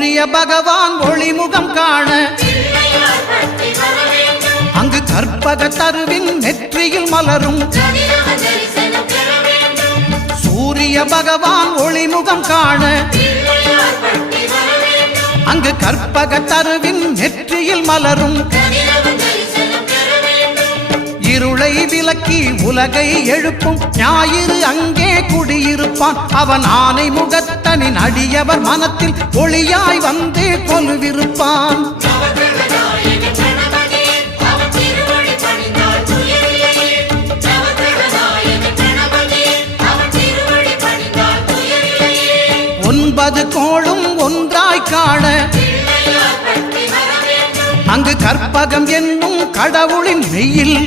சூரிய பகவான் ஒளிமுகம் காண அங்கு கற்பக தருவின் நெற்றியில் மலரும் சூரிய பகவான் ஒளிமுகம் காண அங்கு கற்பக தருவின் நெற்றியில் மலரும் இருளை விளக்கி உலகை எழுப்பும் ஞாயிறு அங்கே குடியிருப்பான் அவன் ஆனை முகத் கண்டனின் அடியவர் மனத்தில் ஒளியாய் வந்து கொலுவிருப்பான் ஒன்பது கோளும் ஒன்றாய் காண அங்கு கற்பகம் என்னும் கடவுளின் மெயில்